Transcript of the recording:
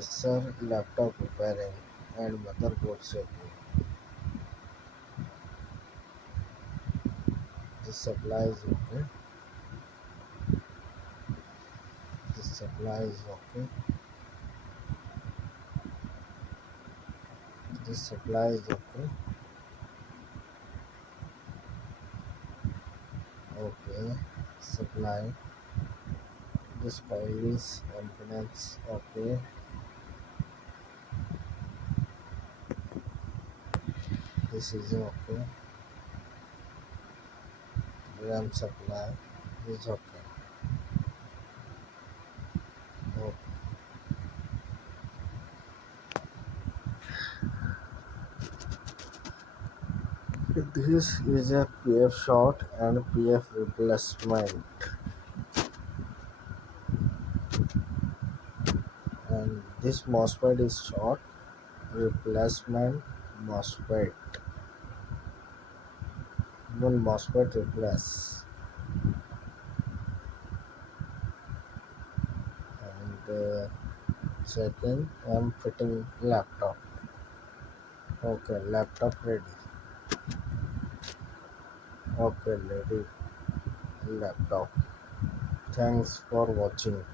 Acer laptop repairing and motherboard checking. The supply is okay. The supply is okay. The supply is okay. Okay. Supply. This coil is impedance. Okay. This is okay. RAM supply is okay. Okay. This is a PF short and PF replacement, and this MOSFET is short replacement MOSFET. One MOSFET replace, and checking. I'm fitting laptop. Okay, laptop ready. Okay, ready laptop. Thanks for watching.